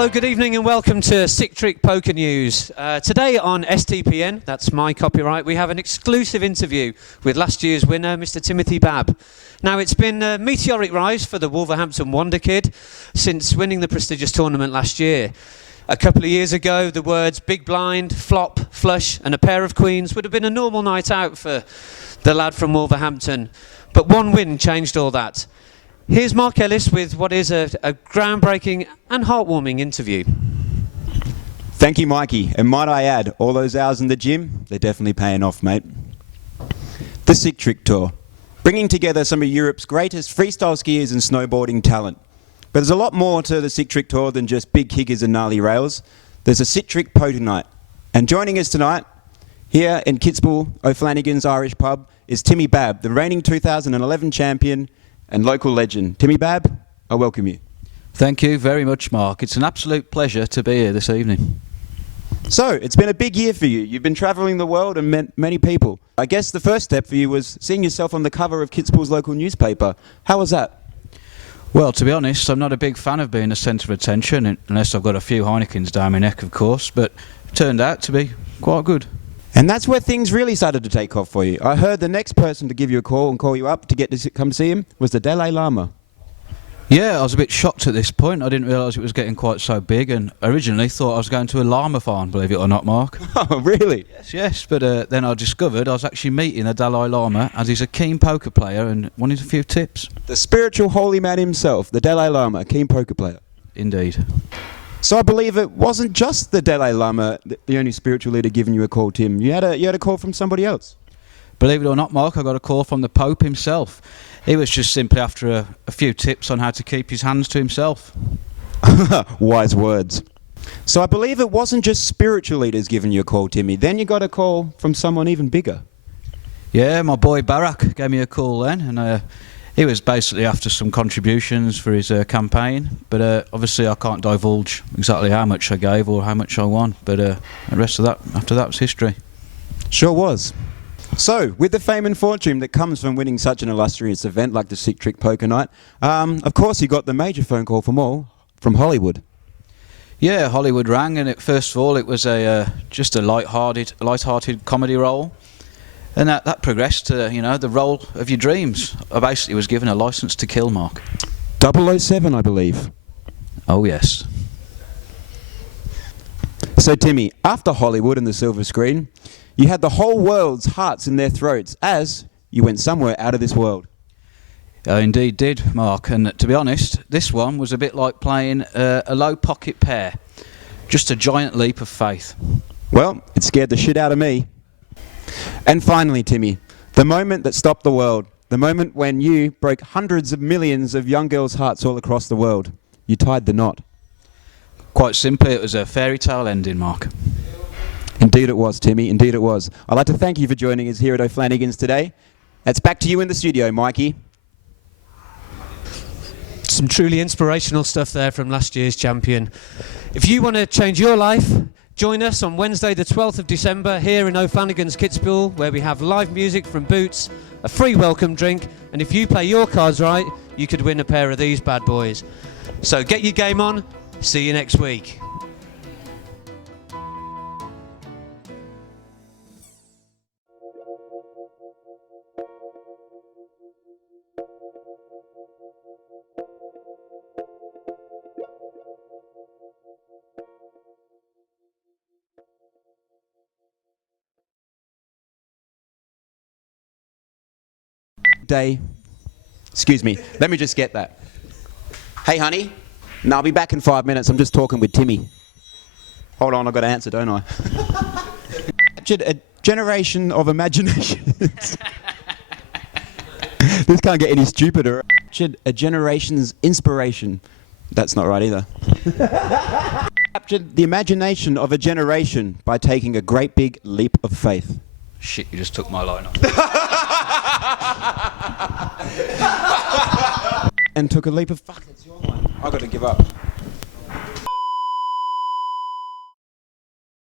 Hello, good evening and welcome to Sick Trick Poker News. Today on STPN, that's my copyright, we have an exclusive interview with last year's winner, Mr. Timothy Babb. Now, it's been a meteoric rise for the Wolverhampton Wonder Kid since winning the prestigious tournament last year. A couple of years ago, the words big blind, flop, flush and a pair of queens would have been a normal night out for the lad from Wolverhampton. But one win changed all that. Here's Mark Ellis with what is a groundbreaking and heartwarming interview. Thank you, Mikey. And might I add, all those hours in the gym, they're definitely paying off, mate. The Sick Trick Tour, bringing together some of Europe's greatest freestyle skiers and snowboarding talent. But there's a lot more to the Sick Trick Tour than just big kickers and gnarly rails. There's a Sick Trick Poker Night. And joining us tonight, here in Kitzbühel, Flannigans Irish pub, is Timmy Babb, the reigning 2011 champion and local legend. Timmy Babb, I welcome you. Thank you very much, Mark. It's an absolute pleasure to be here this evening. So, it's been a big year for you. You've been travelling the world and met many people. I guess the first step for you was seeing yourself on the cover of Kitzbühel's local newspaper. How was that? Well, to be honest, I'm not a big fan of being the centre of attention, unless I've got a few Heinekens down my neck, of course, but it turned out to be quite good. And that's where things really started to take off for you. I heard the next person to give you a call and call you up to get to come see him was the Dalai Lama. Yeah, I was a bit shocked at this point. I didn't realise it was getting quite so big, and originally thought I was going to a llama farm, believe it or not, Mark. Oh, really? Yes, but then I discovered I was actually meeting the Dalai Lama, as he's a keen poker player and wanted a few tips. The spiritual holy man himself, the Dalai Lama, a keen poker player. Indeed. So I believe it wasn't just the Dalai Lama, the only spiritual leader giving you a call, Tim. You had a call from somebody else. Believe it or not, Mark, I got a call from the Pope himself. He was just simply after a few tips on how to keep his hands to himself. Wise words. So I believe it wasn't just spiritual leaders giving you a call, Timmy. Then you got a call from someone even bigger. Yeah, my boy Barack gave me a call then, and he was basically after some contributions for his campaign, but obviously I can't divulge exactly how much I gave or how much I won, but the rest of that, after that, was history. Sure was. So, with the fame and fortune that comes from winning such an illustrious event like the Sick Trick Poker Night, of course you got the major phone call from Hollywood. Yeah, Hollywood rang, and first of all it was just a light-hearted comedy role. And that progressed to, the role of your dreams. I basically was given a licence to kill, Mark. 007, I believe. Oh, yes. So, Timmy, after Hollywood and the silver screen, you had the whole world's hearts in their throats as you went somewhere out of this world. I indeed did, Mark. And to be honest, this one was a bit like playing a low pocket pair. Just a giant leap of faith. Well, it scared the shit out of me. And finally, Timmy, the moment that stopped the world, the moment when you broke hundreds of millions of young girls' hearts all across the world. You tied the knot. Quite simply, it was a fairy tale ending, Mark. Indeed it was, Timmy, indeed it was. I'd like to thank you for joining us here at O'Flannigans today. It's back to you in the studio, Mikey. Some truly inspirational stuff there from last year's champion. If you want to change your life, join us on Wednesday the 12th of December here in O'Flannigans Kitzbühel, where we have live music from Boots, a free welcome drink, and if you play your cards right, you could win a pair of these bad boys. So get your game on, see you next week. Day. Excuse me, let me just get that. Hey, honey. No, I'll be back in 5 minutes. I'm just talking with Timmy. Hold on, I've got to answer, don't I? Captured a generation of imagination. This can't get any stupider. Captured a generation's inspiration. That's not right either. Captured the imagination of a generation by taking a great big leap of faith. Shit, you just took my line off. And took a leap of fuck, it's your line. I've got to give up.